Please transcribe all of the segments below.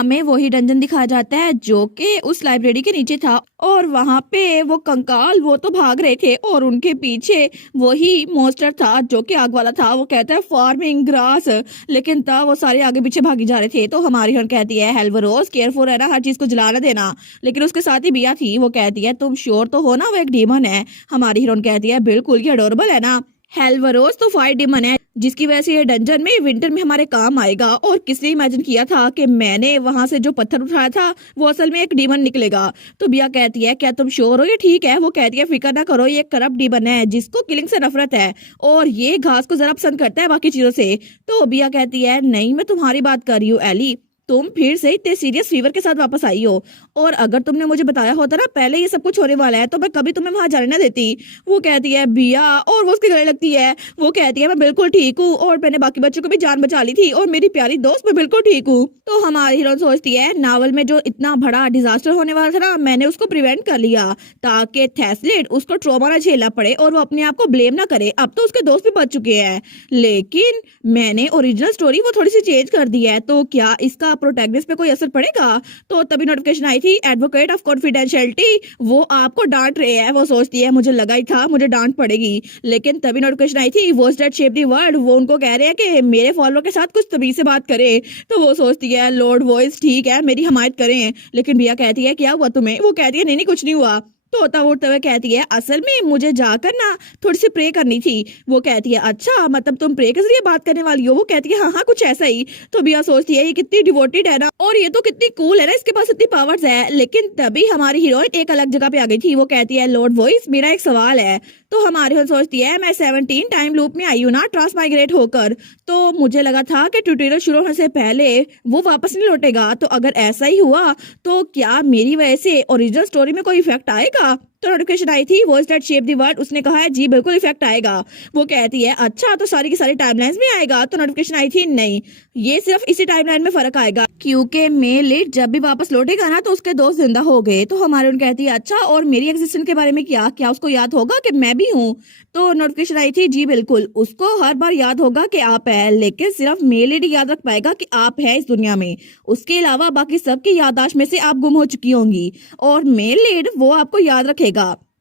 हमें वही डंजन दिखाया जाता है जो कि उस लाइब्रेरी के नीचे था और वहां पे वो कंकाल वो तो भाग रहे थे और उनके पीछे वही मॉन्स्टर था जो कि आग वाला था। वो कहता है फार्मिंग ग्रास, लेकिन तब वो सारे आगे पीछे भागी जा रहे थे। तो हमारी हन कहती है हेल्वरोस केयरफुल है ना, हर चीज को जला ना देना। लेकिन उसके साथ ही बिया थी, वो कहती है तुम श्योर तो हो ना वो एक डीमन है। हमारी हीरोइन कहती है बिल्कुल, ये अडोरेबल है ना। हेल्वरोस तो फायर डीमन है जिसकी वजह से ये डंजन में विंटर में हमारे काम आएगा। और किसने इमेजिन किया था कि मैंने वहां से जो पत्थर उठाया था वो असल में एक डीमन निकलेगा। तो बिया कहती है क्या तुम श्योर हो ये ठीक है। वो कहती है फिक्र ना करो, ये करप्ट डीमन है जिसको किलिंग से नफरत है और ये घास को जरा पसंद करता है बाकी चीजों से। तो बिया कहती है नहीं, मैं तुम्हारी बात कर रही हूँ एली, तुम फिर से इतने सीरियस फीवर के साथ वापस आई हो। और अगर तुमने मुझे बताया होता ना पहले ये सब कुछ होने वाला है तो मैं कभी तुम्हें वहां जाने ना देती। वो कहती है बिया, और वो उसके गले लगती है। वो कहती है मैं बिल्कुल ठीक हूँ और मैंने बाकी बच्चों को भी जान बचा ली थी और मेरी प्यारी दोस्त मैं बिल्कुल ठीक हूँ। तो हमारी हीरोइन सोचती है नावल में जो इतना बड़ा डिजास्टर होने वाला था ना मैंने उसको प्रिवेंट कर लिया ताकि थैसलेट उसको ट्रॉमा ना झेलना पड़े और वो अपने आप को ब्लेम ना करे। अब तो उसके दोस्त भी बच चुके हैं, लेकिन मैंने ओरिजिनल स्टोरी वो थोड़ी सी चेंज कर दी है। तो क्या इसका प्रोटैगनिस्ट पे कोई असर पड़ेगा। तो तभी नोटिफिकेशन आई थी एडवोकेट ऑफ कॉन्फिडेंशियलिटी, वो आपको डांट रहे हैं। वो सोचती है मुझे लगा ही था मुझे डांट पड़ेगी, लेकिन तभी नोटिफिकेशन आई थी voice that shape the world, वो उनको कह रहे हैं कि मेरे फॉलोअर के साथ कुछ तमीज से बात करें। तो वो सोचती है लॉर्ड वॉइस ठीक है मेरी हमायत करें। लेकिन बिया कहती है क्या हुआ तुम्हें। वो कहती है नहीं नहीं कुछ नहीं हुआ। तो होता उठते हुए कहती है असल में मुझे जाकर ना थोड़ी सी प्रे करनी थी। वो कहती है अच्छा मतलब तुम प्रे के जरिए बात करने वाली हो। वो कहती है हाँ हाँ कुछ ऐसा ही। तो बिया सोचती है ये कितनी डिवोटेड है ना और ये तो कितनी कूल है ना, इसके पास इतनी पावर्स है। लेकिन तभी हमारी हीरोइन एक अलग जगह पे आ गई थी। वो कहती है लॉर्ड वॉइस मेरा एक सवाल है। तो हमारी हीरोइन सोचती है मैं 17 टाइम लूप में आई हूँ ना ट्रांसमाइग्रेट होकर, तो मुझे लगा था कि ट्यूटोरियल शुरू होने से पहले वो वापस नहीं लौटेगा। तो अगर ऐसा ही हुआ तो क्या मेरी वजह से ओरिजिनल स्टोरी में कोई इफेक्ट आएगा। तो नोटिफिकेशन आई थी voice that shape the world, उसने कहा है जी बिल्कुल इफेक्ट आएगा। वो कहती है अच्छा तो सारी की सारी टाइमलाइंस में आएगा। तो नोटिफिकेशन आई थी नहीं, ये सिर्फ इसी टाइमलाइन में फर्क आएगा क्योंकि मे लेट जब भी वापस लौटेगा ना तो उसके दोस्त जिंदा हो गए। तो हमारे उन कहती है अच्छा और मेरी एग्जिस्टेंस के बारे में क्या क्या उसको याद होगा कि मैं भी हूँ। तो नोटिफिकेशन आई थी जी बिल्कुल, उसको हर बार याद होगा कि आप है, लेकिन सिर्फ मे लेट याद रख पाएगा कि आप है इस दुनिया में। उसके अलावा बाकी सबकी याददाश्त में से आप गुम हो चुकी होंगी और मे लेट वो आपको याद रखेगा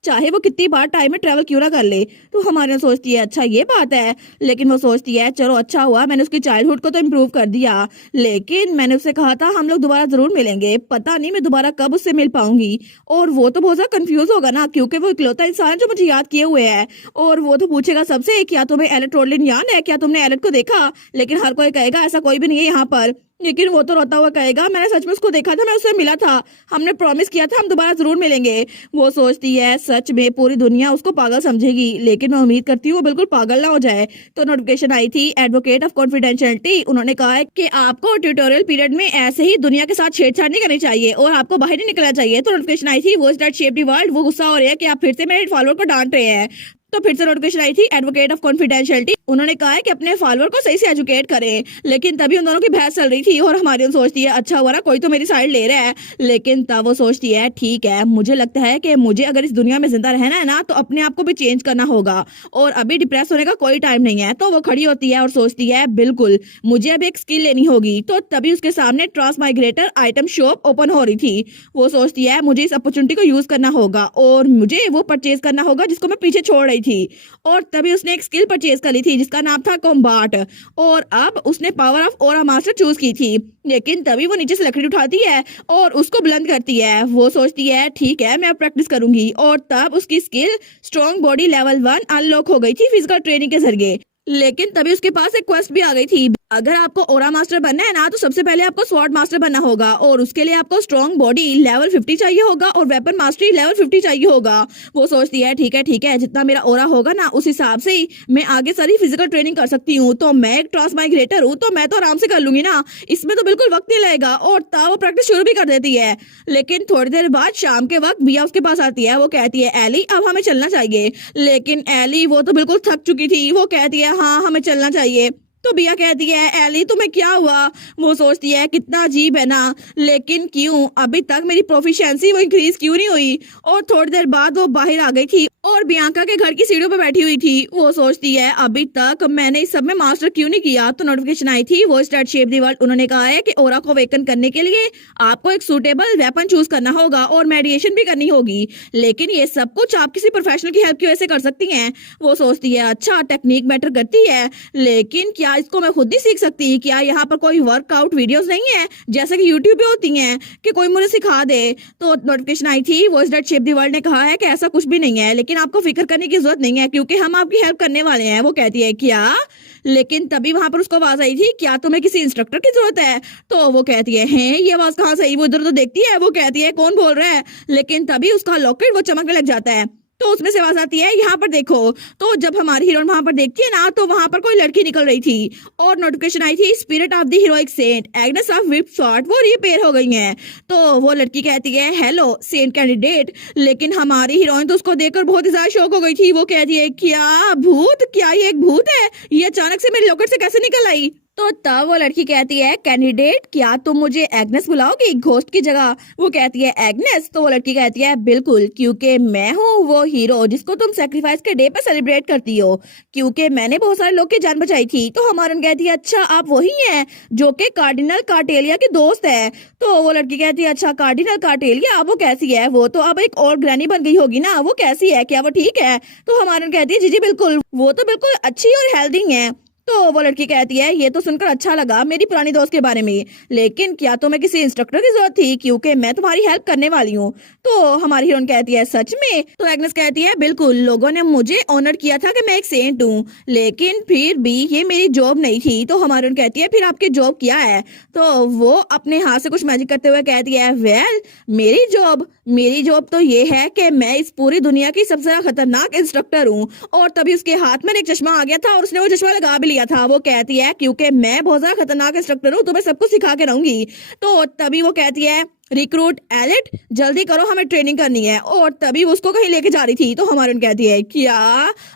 चाहे वो कितनी बार टाइम में ट्रेवल क्यों ना कर ले। तो हमारे सोचती है अच्छा ये बात है, लेकिन वो सोचती है चलो अच्छा हुआ मैंने उसकी चाइल्डहुड को तो इम्प्रूव कर दिया, लेकिन मैंने उससे कहा था हम लोग दोबारा जरूर मिलेंगे, पता नहीं मैं दोबारा कब उससे मिल पाऊंगी। और वो तो बहुत ज्यादा कंफ्यूज होगा ना क्योंकि वो इकलौता इंसान है जो मुझे याद किए हुए है। और वो तो पूछेगा सबसे क्या तुम्हें एलेट रोडलिन याद है, क्या तुमने एलेट को देखा। लेकिन हर कोई कहेगा ऐसा कोई भी नहीं है यहाँ पर। लेकिन वो तो रोता हुआ कहेगा मैंने सच में उसको देखा था, मैं उससे मिला था, हमने प्रॉमिस किया था हम दोबारा जरूर मिलेंगे। वो सोचती है सच में पूरी दुनिया उसको पागल समझेगी, लेकिन मैं उम्मीद करती हूँ वो बिल्कुल पागल ना हो जाए। तो नोटिफिकेशन आई थी एडवोकेट ऑफ कॉन्फिडेंशियलिटी, उन्होंने कहा है कि आपको ट्यूटोरियल पीरियड में ऐसे ही दुनिया के साथ छेड़छाड़ नहीं करनी चाहिए और आपको बाहर नहीं निकलना चाहिए। तो नोटिफिकेशन आई थी voice that shape the world, वो गुस्सा हो रहे हैं कि आप फिर से मेरे फॉलोअर को डांट रहे हैं। तो फिर से नोटिफिकेशन आई थी एडवोकेट ऑफ कॉन्फिडेंशियलिटी, उन्होंने कहा है कि अपने फॉलोअर को सही से एजुकेट करें। लेकिन तभी उन दोनों की बहस चल रही थी और हमारी उन सोचती है अच्छा हुआ ना कोई तो मेरी साइड ले रहा है। लेकिन तब वो सोचती है ठीक है मुझे लगता है कि मुझे अगर इस दुनिया में जिंदा रहना है ना तो अपने आप को भी चेंज करना होगा और अभी डिप्रेस होने का कोई टाइम नहीं है। तो वो खड़ी होती है और सोचती है बिल्कुल मुझे अब एक स्किल लेनी होगी। तो तभी उसके सामने ट्रांसमाइग्रेटर आइटम शॉप ओपन हो रही थी। वो सोचती है मुझे इस अपॉर्चुनिटी को यूज करना होगा और मुझे वो परचेज करना होगा जिसको मैं पीछे छोड़ रही थी। और तभी उसने एक स्किल परचेज कर ली थी जिसका नाम था कॉम्बाट और अब उसने power of aura master choose की थी। लेकिन तभी वो नीचे से लकड़ी उठाती है और उसको बुलंद करती है। वो सोचती है ठीक है मैं अब प्रैक्टिस करूंगी और तब उसकी skill strong body level 1 unlock हो गई थी फिजिकल ट्रेनिंग के जरिए। लेकिन तभी उसके पास एक क्वेस्ट भी आ गई थी, अगर आपको ओरा मास्टर बनना है ना तो सबसे पहले आपको स्वॉर्ड मास्टर बनना होगा और उसके लिए आपको स्ट्रॉन्ग बॉडी लेवल 50 चाहिए होगा और वेपन मास्टरी लेवल 50 चाहिए होगा। वो सोचती है ठीक है जितना मेरा ओरा होगा ना उस हिसाब से ही मैं आगे सारी फिजिकल ट्रेनिंग कर सकती हूँ। तो मैं एक ट्रांसमाइग्रेटर हूँ तो मैं तो आराम से कर लूंगी ना, इसमें तो बिल्कुल वक्त नहीं लगेगा। और तब वो प्रैक्टिस शुरू भी कर देती है। लेकिन थोड़ी देर बाद शाम के वक्त बिया उसके पास आती है। वो कहती है एली अब हमें चलना चाहिए। लेकिन एली वो तो बिल्कुल थक चुकी थी, वो कहती है हाँ हमें चलना चाहिए। तो बिया कहती है एली तुम्हें क्या हुआ। वो सोचती है कितना अजीब है ना, लेकिन क्यों अभी तक मेरी प्रोफिशिएंसी वो इंक्रीज क्यों नहीं हुई। और थोड़ी देर बाद वो बाहर आ गई थी और बियांका के घर की सीढ़ियों पर बैठी हुई थी। वो सोचती है अभी तक मैंने इस सब में मास्टर क्यों नहीं किया। तो नोटिफिकेशन आई थी वो स्टार्ट शेप दी वर्ल्ड। उन्होंने कहा है कि ओरा को अवेकन करने के लिए आपको एक सूटेबल वेपन चूज करना होगा और मेडिएशन भी करनी होगी, लेकिन ये सब कुछ आप किसी प्रोफेशनल की हेल्प की वजह से कर सकती हैं। वो सोचती है अच्छा टेक्निक मैटर करती है, लेकिन क्या इसको मैं खुद ही सीख सकती। क्या यहाँ पर कोई वर्कआउट वीडियोस नहीं है जैसे कि यूट्यूब पे होती हैं कि कोई मुझे सिखा दे। तो नोटिफिकेशन आई थी वो डॉट शेप दी वर्ल्ड ने कहा है कि ऐसा कुछ भी नहीं है, लेकिन आपको फिक्र करने की जरूरत नहीं है क्योंकि हम आपकी हेल्प करने वाले हैं। वो कहती है क्या, लेकिन तभी वहां पर उसको आवाज आई थी क्या तुम्हें किसी इंस्ट्रक्टर की जरूरत है। तो वो कहती है हैं ये आवाज कहाँ से आई। वो इधर तो देखती है, वो कहती है कौन बोल रहा है, लेकिन तभी उसका लॉकेट वो चमकने लग जाता है। तो उसमें से आवाज आती है यहाँ पर देखो। तो जब हमारी हीरोइन वहां पर देखती है ना तो वहां पर कोई लड़की निकल रही थी और नोटिफिकेशन आई थी spirit of the heroic saint Agnes of whip shot वो रिपेयर हो गई हैं। तो वो लड़की कहती है हेलो सेंट कैंडिडेट, लेकिन हमारी हीरोइन तो उसको देखकर बहुत ही ज्यादा शौक हो गई थी। वो कहती है क्या भूत, क्या ये एक भूत है, ये अचानक से मेरे लॉकेट से कैसे निकल आई। तो तब वो लड़की कहती है कैंडिडेट क्या तुम मुझे एग्नेस बुलाओगी घोस्ट की जगह। वो कहती है एग्नेस। तो वो लड़की कहती है बिल्कुल, क्योंकि मैं हूँ वो हीरो जिसको तुम सेक्रीफाइस के डे पे सेलिब्रेट करती हो, क्योंकि मैंने बहुत सारे लोग की जान बचाई थी। तो हमारी कहती है अच्छा आप वही हैं जो कि कार्डिनल कार्टेलिया की दोस्त है। तो वो लड़की कहती है अच्छा कार्डिनल कार्टेलिया वो कैसी है, वो तो अब एक और ग्रैनी बन गई होगी ना, वो कैसी है, क्या वो ठीक है। तो हमारी कहती है जी जी बिल्कुल, वो तो बिल्कुल अच्छी और हेल्दी है। तो वो लड़की कहती है ये तो सुनकर अच्छा लगा मेरी पुरानी दोस्त के बारे में, लेकिन क्या तुम्हें किसी इंस्ट्रक्टर की जरूरत थी क्योंकि मैं तुम्हारी हेल्प करने वाली हूँ। तो हमारी हीरोइन कहती है सच में। तो एग्नेस कहती है बिल्कुल, लोगों ने मुझे ऑनर किया था कि मैं एक सेंट हूँ, लेकिन फिर भी ये मेरी जॉब नहीं थी। तो हमारी हीरोइन कहती है फिर आपकी जॉब क्या है। तो वो अपने हाथ से कुछ मैजिक करते हुए कहती है वेल मेरी जॉब तो ये है कि मैं इस पूरी दुनिया की सबसे ज्यादा खतरनाक इंस्ट्रक्टर हूँ। और तभी उसके हाथ में एक चश्मा आ गया था और उसने वो चश्मा लगा भी लिया था। वो कहती है क्योंकि मैं बहुत ज्यादा खतरनाक इंस्ट्रक्टर हूँ तो मैं सबको सिखा के रहूंगी। तो तभी वो कहती है रिक्रूट एलिट जल्दी करो हमें ट्रेनिंग करनी है। और तभी वो उसको कहीं लेके जा रही थी। तो हमारी कहती है क्या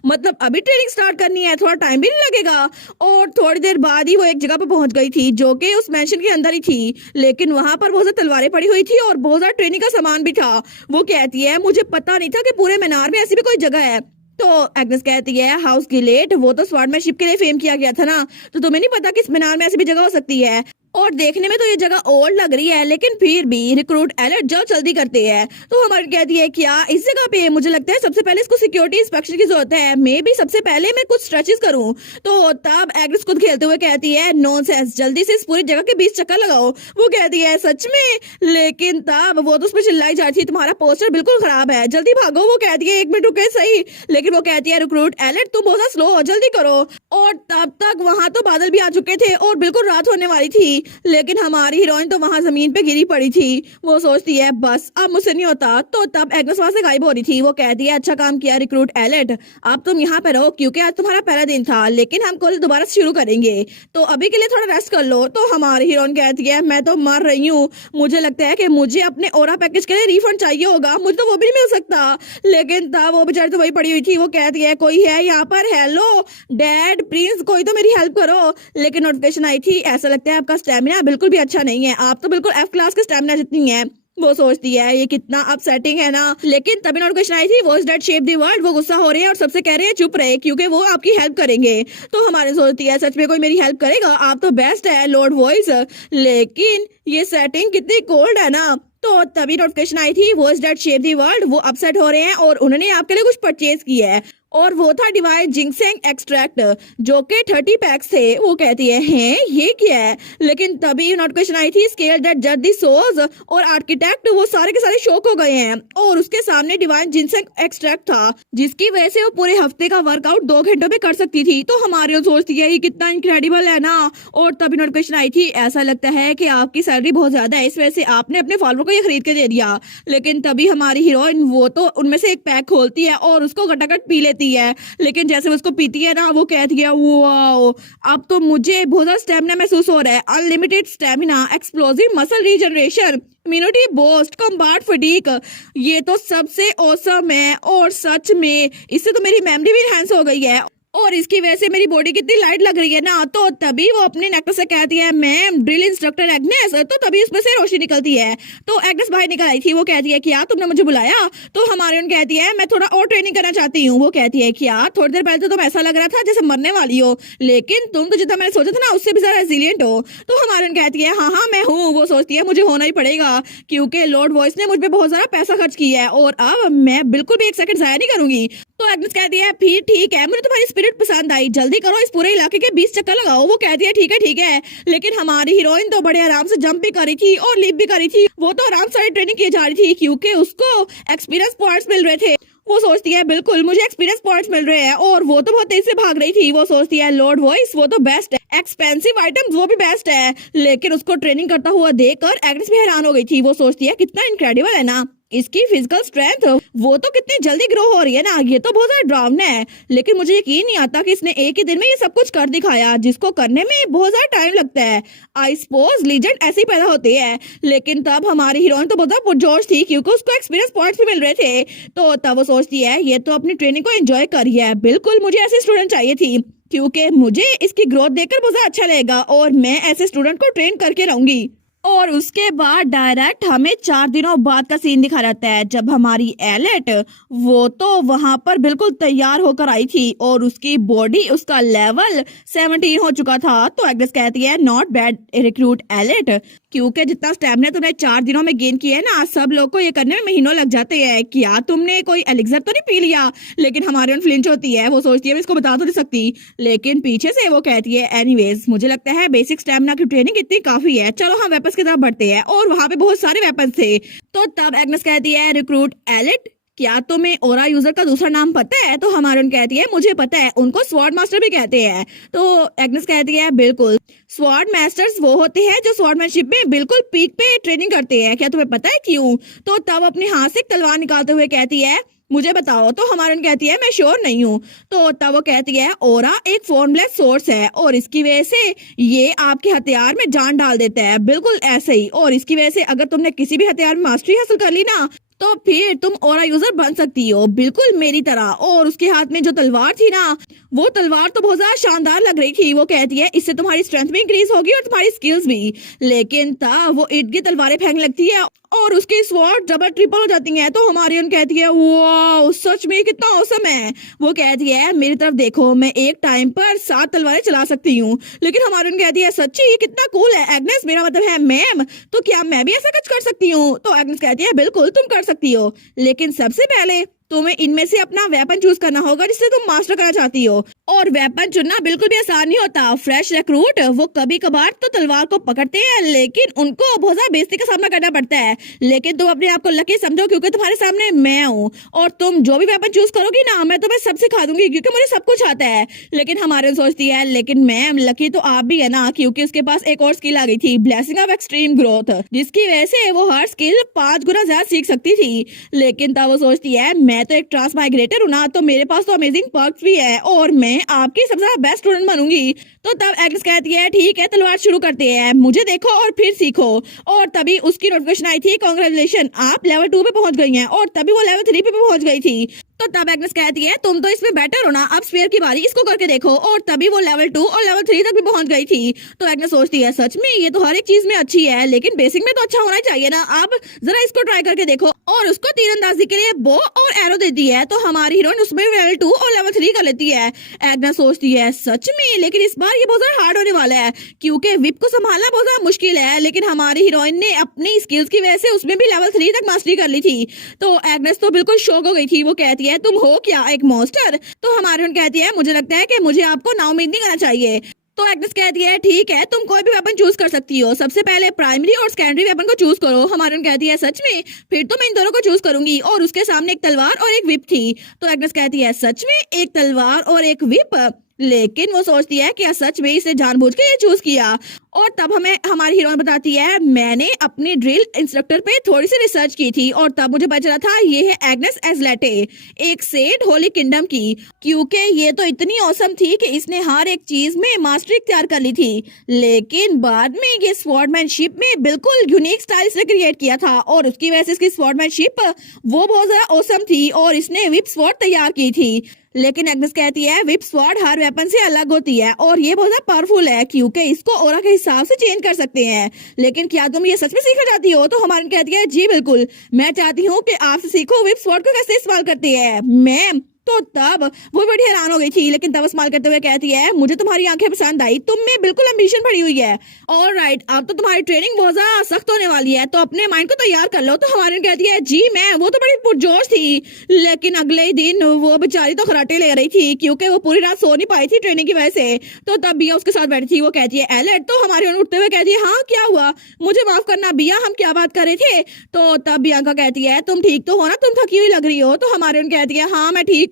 मतलब अभी ट्रेनिंग स्टार्ट करनी है, थोड़ा टाइम भी नहीं लगेगा। और थोड़ी देर बाद ही वो एक जगह पर पहुंच गई थी जो कि उस मैंशन के अंदर ही थी, लेकिन वहां पर बहुत सारी तलवारें पड़ी हुई थी और बहुत सारा ट्रेनिंग का सामान भी था। वो कहती है मुझे पता नहीं था कि पूरे मीनार में ऐसी भी कोई जगह है। तो एग्नेस कहती है हाउस गिलेट वो तो स्वॉर्डमैनशिप के लिए फेम किया गया था ना, तो तुम्हें नहीं पता कि इस मीनार में ऐसी भी जगह हो सकती है। और देखने में तो ये जगह ओल्ड लग रही है, लेकिन फिर भी रिक्रूट अलर्ट जल्दी करते हैं। तो हमारी कहती है क्या इस जगह पे मुझे लगता है सबसे पहले इसको सिक्योरिटी इंस्पेक्शन की जरूरत है, मे भी सबसे पहले मैं कुछ स्ट्रेचेस करूं। तो तब एग्नेस खुद खेलते हुए कहती है नॉनसेंस, जल्दी से इस पूरी जगह के 20 चक्कर लगाओ। वो कहती है सच में, लेकिन तब वो तो उसमें चिल्लाई जा रही थी तुम्हारा पोस्टर बिल्कुल खराब है, जल्दी भागो। वो कहती है 1 मिनट रुके सही, लेकिन वो कहती है रिक्रूट अलर्ट तुम बहुत स्लो हो, जल्दी करो। और तब तक वहां तो बादल भी आ चुके थे और बिल्कुल रात होने वाली थी, लेकिन हमारी हीरोइन तो वहां जमीन पे गिरी पड़ी थी। वो सोचती है बस अब मुझसे नहीं होता। तो तब एग्नेस वहां से गायब हो रही थी। वो कहती है अच्छा काम किया रिक्रूट अलर्ट, अब तुम यहाँ पे रहो क्योंकि आज तुम्हारा पहला दिन था, लेकिन हम कल दोबारा से शुरू करेंगे, तो अभी के लिए थोड़ा रेस्ट कर लो। तो हमारी हीरोइन कहती है मैं तो मर रही हूँ, मुझे लगता है कि मुझे अपने ओरा पैकेज के लिए रिफंड चाहिए होगा, मुझे तो वो भी नहीं मिल सकता। लेकिन तब वो बेचारी तो वही पड़ी हुई थी। वो कहती है कोई है यहाँ पर, हेलो डैड प्रिंस कोई तो मेरी हेल्प करो। लेकिन नोटिफिकेशन आई थी ऐसा लगता है आपका स्टेमिना बिल्कुल भी अच्छा नहीं है, आप तो बिल्कुल F क्लास के स्टेमिना जितनी है। वो सोचती है ये कितना अपसेटिंग है ना, लेकिन तभी नोटिफिकेशन आई थी voice that shape the world. वो गुस्सा हो रहे हैं और सबसे कह रहे हैं चुप रहे क्योंकि वो आपकी हेल्प करेंगे। तो हमारे सोचती है सच में कोई मेरी हेल्प करेगा, आप तो बेस्ट है लॉर्ड वॉइस, लेकिन ये सेटिंग कितनी कोल्ड है ना। तो तभी नोटिफिकेशन आई थी voice that shape the world, वो अपसेट हो रहे हैं और उन्होंने आपके लिए कुछ परचेज किया है और वो था डिवाइन जिंगसेंग एक्सट्रैक्ट जो कि 30 पैक्स थे। वो कहती है हैं ये क्या है, लेकिन तभी नोटिफिकेशन आई थी स्केल दैट जज द सोल्स और आर्किटेक्ट वो सारे के सारे शॉक हो गए हैं और उसके सामने डिवाइन जिंगसेंग एक्सट्रैक्ट था जिसकी वजह से वो पूरे हफ्ते का वर्कआउट 2 घंटों में कर सकती थी। तो हमारी सोचती है ये कितना इनक्रेडिबल है ना। और तभी नोटिफिकेशन आई थी ऐसा लगता है कि आपकी सैलरी बहुत ज्यादा है, इस वजह से आपने अपने फॉलोअर को ये खरीद के दे दिया। लेकिन तभी हमारी हीरोइन वो तो उनमें से एक पैक खोलती है और उसको गटागट पी लेती है, लेकिन जैसे उसको पीती है ना वो कहती है वाओ अब तो मुझे बहुत ज्यादा स्टेमिना महसूस हो रहा है, unlimited stamina, explosive muscle regeneration, immunity boost, combat fatigue, ये तो सबसे औसम है। और सच में इससे तो मेरी मेमोरी भी एनहांस हो गई है। और इसकी वजह से मेरी बॉडी कितनी लाइट लग रही है ना। तो तभी वो अपने नेक्टर से कहती है मैम ड्रिल इंस्ट्रक्टर एग्नेस, तो तभी उसमें से रोशनी निकलती है। तो एग्नेस बाहर निकल आई थी। वो कहती है क्या तुमने मुझे बुलाया? तो हमारी कहती है मैं थोड़ा और ट्रेनिंग करना चाहती हूँ। वो कहती है क्या? थोड़ी देर पहले तो तुम ऐसा लग रहा था जैसे मरने वाली हो, लेकिन तुम तो जितना मैंने सोचा था ना उससे भी ज्यादा रेजिलियंट हो। तो हमारी कहती है हाँ हाँ मैं हूँ। वो सोचती है मुझे होना ही पड़ेगा क्योंकि लॉर्ड वॉइस ने मुझ पे बहुत सारा पैसा खर्च किया है और अब मैं बिल्कुल भी एक सेकंड जाया नहीं करूंगी। तो एग्नेस कहती है फिर ठीक है, मुझे तुम्हारी स्पिरिट पसंद आई, जल्दी करो इस पूरे इलाके के 20 चक्कर लगाओ। वो कहती है ठीक है। लेकिन हमारी हीरोइन तो बड़े आराम से जंप भी कर रही थी और लीप भी कर रही थी। वो तो आराम से ट्रेनिंग की जा रही थी क्योंकि उसको एक्सपीरियंस पॉइंट्स मिल रहे थे। वो सोचती है बिल्कुल मुझे एक्सपीरियंस पॉइंट्स मिल रहे हैं और वो तो बहुत तेज से भाग रही थी। वो सोचती है लॉर्ड वॉइस वो तो बेस्ट है, एक्सपेंसिव आइटम्स वो भी बेस्ट है। लेकिन उसको ट्रेनिंग करता हुआ देखकर एग्नेस भी हैरान हो गई थी। वो सोचती है कितना इनक्रेडिबल है ना इसकी फिजिकल स्ट्रेंथ, वो तो कितनी जल्दी ग्रो हो रही है ना, ये तो बहुत ज्यादा डरावना है। लेकिन मुझे यकीन नहीं आता कि इसने एक ही दिन में ये सब कुछ कर दिखाया जिसको करने में बहुत ज्यादा टाइम लगता है। आई सपोज लीजेंड ऐसे ही पैदा होते हैं। लेकिन तब हमारी हीरोइन तो बहुत पुरजोश थी क्योंकि उसको एक्सपीरियंस पॉइंट्स भी मिल रहे थे। तो तब वो सोचती है ये तो अपनी ट्रेनिंग को एंजॉय कर रही है, बिल्कुल मुझे ऐसी स्टूडेंट चाहिए थी क्योंकि मुझे इसकी ग्रोथ देखकर बहुत ज्यादा अच्छा लगेगा और मैं ऐसे स्टूडेंट को ट्रेन करके रहूंगी। और उसके बाद डायरेक्ट हमें 4 दिनों बाद का सीन दिखा रहता है जब हमारी एलेट वो तो वहां पर बिल्कुल तैयार होकर आई थी और उसकी बॉडी उसका लेवल 17 हो चुका था। तो एग्नेस कहती है नॉट बैड रिक्रूट एलेट, क्योंकि जितना स्टैमिना तुमने 4 दिनों में गेन किया है ना सब लोग को ये करने में महीनों लग जाते हैं। क्या तुमने कोई एलिक्सर तो नहीं पी लिया? लेकिन हमारे फ्लिंच होती है। वो सोचती है मैं इसको बता तो नहीं सकती, लेकिन पीछे से वो कहती है एनीवेज मुझे लगता है बेसिक स्टैमिना की ट्रेनिंग इतनी काफी है, चलो हम वेपन्स की तरफ बढ़ते हैं। और वहां पे बहुत सारे वेपन्स थे। तो तब एग्नेस कहती है रिक्रूट एलिट क्या तुम्हें ओरा यूजर का दूसरा नाम पता है? तो हमारे कहती है मुझे पता है, उनको स्वॉर्ड मास्टर भी कहते हैं। तो एग्नेस कहती है बिल्कुल स्वॉर्ड मास्टर्स वो होते हैं जो स्वॉर्डमैनशिप में बिल्कुल पीक पे ट्रेनिंग करते हैं। क्या तुम्हें पता है क्यों? तो तब अपने हाथ से तलवार निकालते हुए कहती है मुझे बताओ। तो हमारे कहती है मैं श्योर नहीं हूँ। तो तब वो कहती है ओरा एक फॉर्मलेस सोर्स है और इसकी वजह से ये आपके हथियार में जान डाल देता है, बिल्कुल ऐसे ही। और इसकी वजह से अगर तुमने किसी भी हथियार में मास्टरी हासिल कर ली ना तो फिर तुम ओरा यूजर बन सकती हो, बिल्कुल मेरी तरह। और उसके हाथ में जो तलवार थी ना वो तलवार तो बहुत ज्यादा शानदार लग रही थी। वो कहती है इससे तुम्हारी स्ट्रेंथ भी इंक्रीज होगी और तुम्हारी स्किल्स भी। लेकिन तब वो ईट की तलवारें फेंकने लगती है और उसकी स्वॉर्ड डबल ट्रिपल हो जाती है। तो हमारी कहती है वाह सच में कितना औसम है। वो कहती है मेरी तरफ देखो मैं एक टाइम पर 7 तलवारें चला सकती हूँ। लेकिन हमारी कहती है सच्ची ये कितना कूल है एग्नेस, मेरा मतलब है मैम, तो क्या मैं भी ऐसा कुछ कर सकती हूँ? तो एग्नेस कहती है बिल्कुल तुम कर सकती हो, लेकिन सबसे पहले तुम्हें इनमें से अपना वेपन चूज करना होगा जिससे तुम मास्टर करना चाहती हो। और वेपन चुनना बिल्कुल भी आसान नहीं होता। फ्रेश रिक्रूट वो कभी कभार तो तलवार को पकड़ते हैं लेकिन उनको बहुत ज्यादा बेइज्जती का सामना करना पड़ता है। लेकिन तुम अपने आप को लकी समझो क्योंकि तुम्हारे सामने मैं हूँ और तुम जो भी वेपन चूज करोगी ना मैं तुम्हें सब सिखा दूंगी क्योंकि मुझे सब कुछ आता है। लेकिन हमारे सोचती है लेकिन मैम लकी तो आप भी है ना, क्योंकि उसके पास एक और स्किल आ गई थी ब्लेसिंग ऑफ एक्सट्रीम ग्रोथ, जिसकी वजह से वो हर स्किल 5 गुना ज्यादा सीख सकती थी। लेकिन तब वो सोचती है मैं तो एक ट्रांसमाइग्रेटर हूँ ना, तो मेरे पास तो अमेजिंग पर्क्स भी है और मैं आपकी सबसे ज्यादा बेस्ट स्टूडेंट बनूंगी। तो तब एग्नेस कहती है ठीक है तलवार शुरू करते हैं, मुझे देखो और फिर सीखो। और तभी उसकी नोटिफिकेशन आई थी कांग्रेचुलेशन आप लेवल 2 पे पहुंच गई हैं। और तभी वो लेवल 3 पे पहुंच गई थी। तो तब एग्नेस कहती है तुम तो इसमें बेटर हो ना, अब स्फीयर की बारी, इसको करके देखो। और तभी वो लेवल 2 और लेवल 3 तक भी पहुंच गई थी। तो एग्नेस सोचती है सच में ये तो हर एक चीज में अच्छी है लेकिन बेसिक में तो अच्छा होना चाहिए ना, अब जरा इसको ट्राई करके देखो। और उसको तीरंदाजी के लिए बो और एरो देती है। तो हमारी हीरोइन उसमें लेवल 2 और लेवल 3 कर लेती है। एग्नेस सोचती है सच में लेकिन इस बार ये बहुत ज्यादा हार्ड होने वाला है क्योंकि विप को संभालना बहुत ज्यादा मुश्किल है। लेकिन हमारी हीरोइन ने अपनी स्किल्स की वजह से उसमें भी लेवल 3 तक मास्टरी कर ली थी। तो एग्नेस तो बिल्कुल शॉक हो गई थी। वो कहती है तुम हो क्या एक मॉन्स्टर? तो हमारी कहती है मुझे लगता है कि मुझे आपको नाउमीद नहीं करना चाहिए। तो एग्नेस कहती है ठीक है तुम कोई भी वेपन चूज कर सकती हो, सबसे पहले प्राइमरी और सेकेंडरी वेपन को चूज करो। हमारी कहती है सच में? फिर तो मैं इन दोनों को चूज करूंगी। और उसके सामने एक तलवार और एक विप थी। तो एग्नेस कहती है सच में एक तलवार और एक विप? लेकिन वो सोचती है कि सच में इसने जानबूझ के ये चूज किया। और तब हमें हमारी हीरोइन बताती है मैंने अपने ड्रिल इंस्ट्रक्टर पे थोड़ी सी रिसर्च की थी और तब मुझे पता चला था ये है एग्नेस एजलेटे, एक सेंट होली किंगडम की, क्योंकि ये तो इतनी औसम थी कि इसने हर एक चीज में मास्टरी इख्तियार कर ली थी। लेकिन बाद में ये स्वॉर्डमैनशिप में बिल्कुल यूनिक स्टाइल से क्रिएट किया था और उसकी वजह से इसकी स्वॉर्डमैनशिप वो बहुत ज्यादा औसम थी और इसने विप स्वॉर्ड तैयार की थी। लेकिन एग्नेस कहती है विप स्वॉर्ड हर वेपन से अलग होती है और ये बहुत ज्यादा पावरफुल है क्योंकि इसको ऑरा के हिसाब से चेंज कर सकते हैं। लेकिन क्या तुम ये सच में सीखना चाहती हो? तो हमारी कहती है जी बिल्कुल, मैं चाहती हूँ कि आपसे सीखो विप स्वॉर्ड को कैसे इस्तेमाल करती है मैम। तो तब वो बड़ी हैरान हो गई थी, लेकिन तब स्माइल करते हुए कहती है मुझे तुम्हारी आंखें पसंद आई, तुम में बिल्कुल एम्बिशन भरी हुई है। और राइट, अब तो तुम्हारी ट्रेनिंग बहुत ज्यादा सख्त होने वाली है, तो अपने माइंड को तैयार कर लो। तो हमारी कहती है जी मैं, वो तो बड़ी पुरजोश थी, लेकिन अगले ही दिन वो बेचारी तो खराटे ले रही थी क्योंकि वो पूरी रात सो नहीं पाई थी ट्रेनिंग की वजह से। तो तब बिया उसके साथ बैठी थी, वो कहती है एलेट, तो हमारी उठते हुए कहती है हाँ क्या हुआ, मुझे माफ करना बिया, हम क्या बात कर रहे थे? तो तब बियांका कहती है तुम ठीक तो हो ना, तुम थकी हुई लग रही हो। तो हमारी कहती है हाँ मैं ठीक हूँ।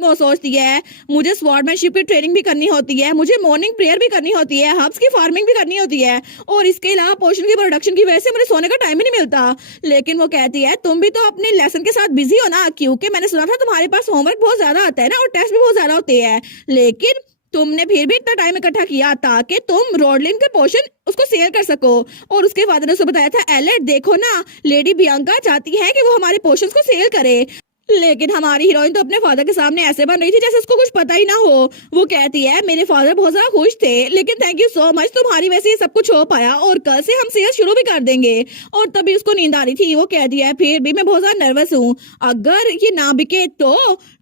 वो सोचती है मुझे स्वॉर्डमैनशिप की ट्रेनिंग भी करनी होती है, मुझे मॉर्निंग प्रेयर भी करनी होती है, हर्ब्स की फार्मिंग भी करनी होती है, और इसके अलावा पोषण की प्रोडक्शन की वजह से मुझे सोने का टाइम ही नहीं मिलता। लेकिन वो कहती है तुम भी तो अपने लेसन के साथ बिजी हो ना, क्योंकि मैंने सुना था तुम्हारे पास होमवर्क बहुत ज्यादा आता है ना, और टेस्ट भी बहुत ज्यादा होते हैं, लेकिन तुमने फिर भी इतना टाइम इकट्ठा किया ताकि तुम रोडलिन के पोर्शन उसको सेल कर सको। और उसके फादर ने उसे बताया था एलेट देखो ना, लेडी बियांका चाहती है कि वो हमारे पोर्शंस को सेल करे। लेकिन हमारी हीरोइन तो अपने फादर के सामने ऐसे बन रही थी जैसे उसको कुछ पता ही ना हो। वो कहती है मेरे फादर बहुत ज्यादा खुश थे, लेकिन थैंक यू सो मच, तुम्हारी वजह से ये सब कुछ हो पाया और कल से हम सेल शुरू भी कर देंगे। और तभी उसको नींद आ रही थी। वो कहती है फिर भी मैं बहुत ज्यादा नर्वस हूँ, अगर ये ना बिके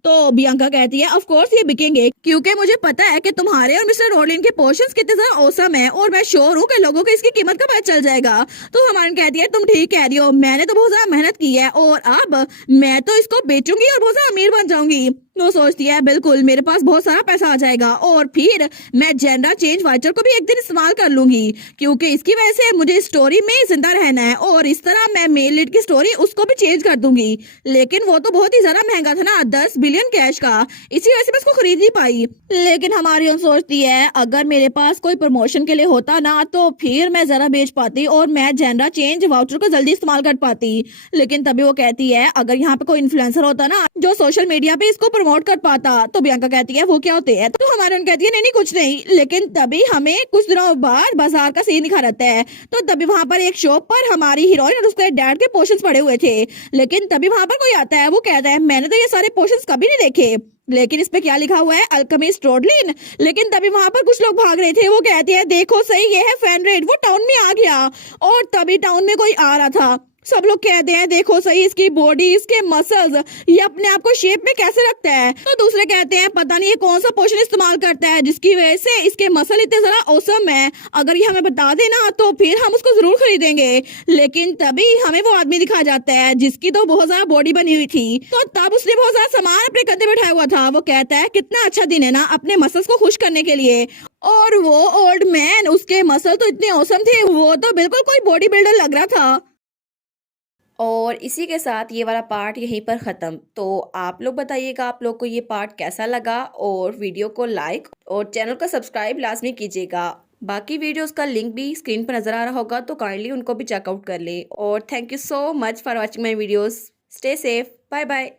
तो बियांका कहती है ऑफ कोर्स ये बिकेंगे, क्योंकि मुझे पता है कि तुम्हारे और मिस्टर रोडलिन के पोर्शंस कितने ज्यादा औसम है, और मैं श्योर हूँ कि लोगों को इसकी कीमत का पता चल जाएगा। तो हमारी कहती है तुम ठीक कह रही हो, मैंने तो बहुत ज्यादा मेहनत की है और अब मैं तो इसको बेचूंगी और बहुत ज्यादा अमीर बन जाऊंगी। वो सोचती है बिल्कुल मेरे पास बहुत सारा पैसा आ जाएगा और फिर मैं जेंडर चेंज वाइचर को भी एक दिन इस्तेमाल कर लूंगी, क्योंकि इसकी वजह से मुझे स्टोरी में जिंदा रहना है, और इस तरह मैं मेल लीड की स्टोरी उसको भी चेंज कर दूंगी। लेकिन वो तो बहुत ही ज्यादा महंगा था ना, 10 बिलियन कैश का, इसी वजह से मैं उसको खरीद नहीं पाई। लेकिन हमारी सोचती है अगर मेरे पास कोई प्रमोशन के लिए होता ना, तो फिर मैं जरा बेच पाती और मैं जेंडर चेंज वाउचर को जल्दी इस्तेमाल कर पाती। लेकिन तभी वो कहती है अगर यहाँ पे कोई इन्फ्लुएंसर होता ना जो सोशल मीडिया पे इसको प्रमोट कर पाता। तो बियांका कहती है वो क्या होते हैं? तो हमारे कहती है नहीं नहीं कुछ नहीं। लेकिन तभी हमें कुछ दिनों बाद बाजार का सीन दिखा रहता है। तो तभी वहां पर एक शॉप पर हमारी हीरोइन और उसके डैड के पोर्शंस पड़े हुए थे। लेकिन तभी वहां पर कोई आता है, वो कहता है मैंने तो ये सारे पोर्शंस कभी नहीं देखे, लेकिन इस पे क्या लिखा हुआ है अल्केमिस्ट रोडलिन। लेकिन तभी वहां पर कुछ लोग भाग रहे थे। वो कहते हैं देखो सही ये है फैनरेड, वो टाउन में आ गया। और तभी टाउन में कोई आ रहा था। सब लोग कहते हैं देखो सही इसकी बॉडी, इसके मसल्स, ये अपने आप को शेप में कैसे रखता है। तो दूसरे कहते हैं पता नहीं ये कौन सा पोषण इस्तेमाल करता है जिसकी वजह से इसके मसल इतने जरा औसम है, अगर ये हमें बता देना तो फिर हम उसको जरूर खरीदेंगे। लेकिन तभी हमें वो आदमी दिखा जाता है जिसकी तो बहुत ज्यादा बॉडी बनी हुई थी। तो तब उसने बहुत ज्यादा सामान अपने कंधे बैठाया हुआ था। वो कहता है कितना अच्छा दिन है ना अपने मसल्स को खुश करने के लिए। और वो ओल्ड मैन, उसके मसल तो इतने औसम थे, वो तो बिल्कुल कोई बॉडी बिल्डर लग रहा था। और इसी के साथ ये वाला पार्ट यहीं पर ख़त्म। तो आप लोग बताइएगा आप लोग को ये पार्ट कैसा लगा, और वीडियो को लाइक और चैनल को सब्सक्राइब लाजमी कीजिएगा। बाकी वीडियोस का लिंक भी स्क्रीन पर नज़र आ रहा होगा, तो काइंडली उनको भी चेकआउट कर ले। और thank you so much for watching my videos. Stay safe, bye bye.